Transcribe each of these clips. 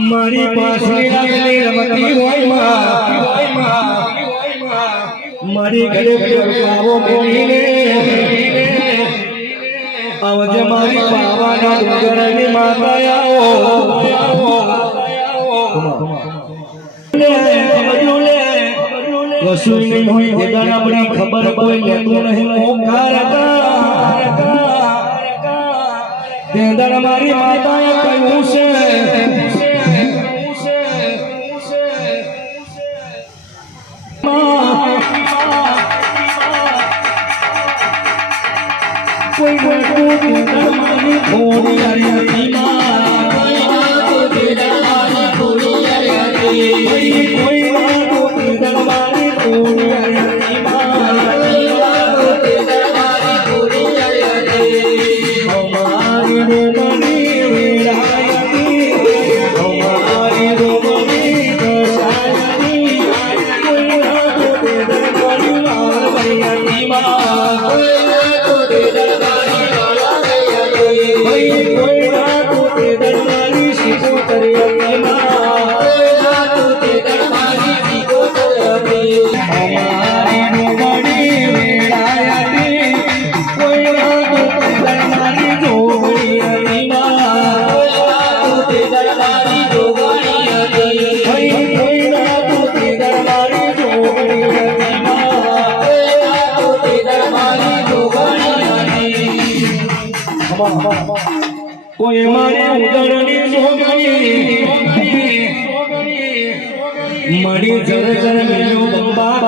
મારી પાસની લાગણી રમતી હોય મારી ઘરે આવો બોલીને આવજે મારી પાવાના ડુંગરની માતા આવો રસોઈ નહીં હોય દેદાન આપણી ખબર કોઈ લેતું નહીં દેદાન મારી માતાએ કહ્યું છે કોઈ મારી થોડી હરિયાળી કોઈ મારે ઉદરની જોગણી મણી જર જર મેલું બંબાર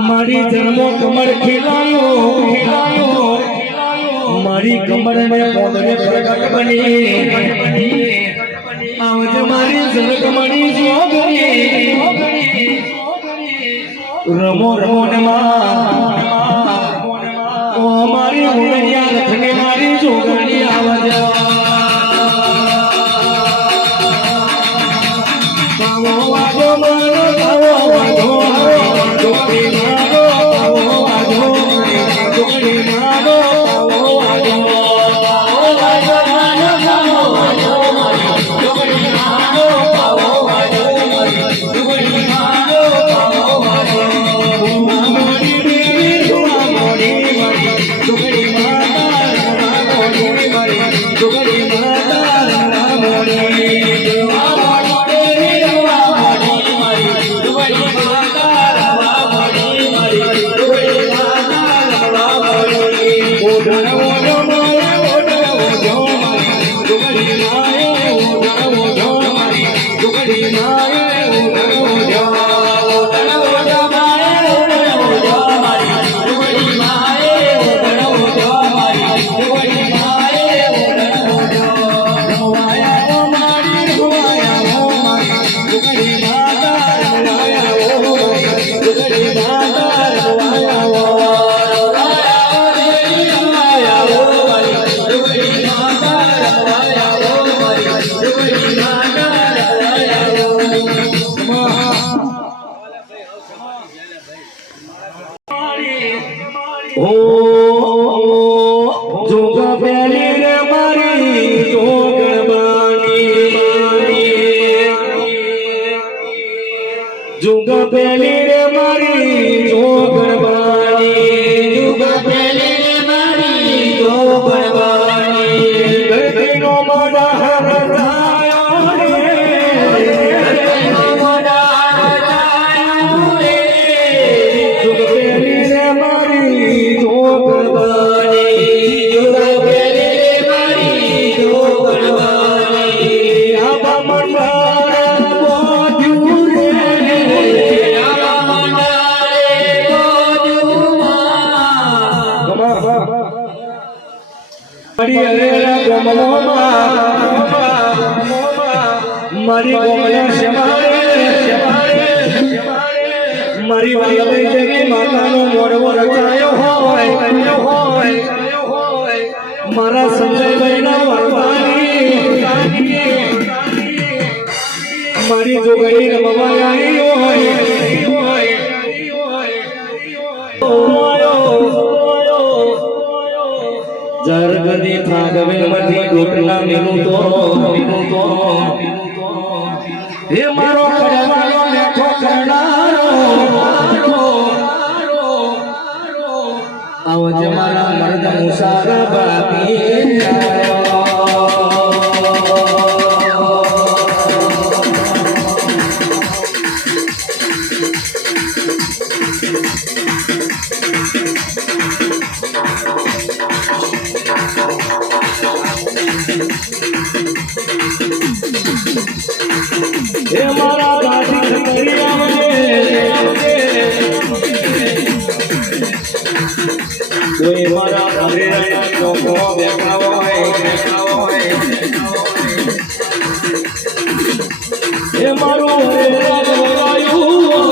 મારી જન્મો કમર ખીલાયો મારી કમર ને પોદરે પ્રગટ બની આવજ મારી જનકમણી જોગણી રમો રમો ને મારી ઉમરિયા રથને મારી જોગણી આવજો પાવો વાજો મારો પાવો વાજો જોગણી મારો પાવો વાજો જોગણી મારો પાવો વાજો પાવો વાજો મારો પાવો વાજો જોગણી મારો પાવો વાજો જોગણી મારો પાવો વાજો મોડી દેવી મોડી જોગણી માતા જોગા પેલી રે મારી જોગા પેલી રે મારી જોગણબાની જોગા પેલી રે મારી જોગણબાની ધરતીનો મોઢા હરતાયો રે ધરતીનો મોઢા હરતાયો રે જોગા પેલી રે મારી જોગણબાની જોગા પેલી રે મારી જોગણબાની આબા મંડાર બોધ્યું રે મારી અરેરા ગમલોમાં મારી ગોમલા મારી વાલભાઈ જેવી માતાનો મોરવો રચાયો હોય મારા સંજયભાઈના વરદાની મારી જોગણી રમવા આવી હોય જરગદી ફાગવેલ મથી ડોટલા મેનું તો હે મારો કડવાળો લેખો કરનારો આવજે મારા મર્દ મુસાર બાપી હે મારા દાદી ખતરી આવજે કોઈ મારા ઘરેના લોકો બેઠા હોય હે મારું બોલાયું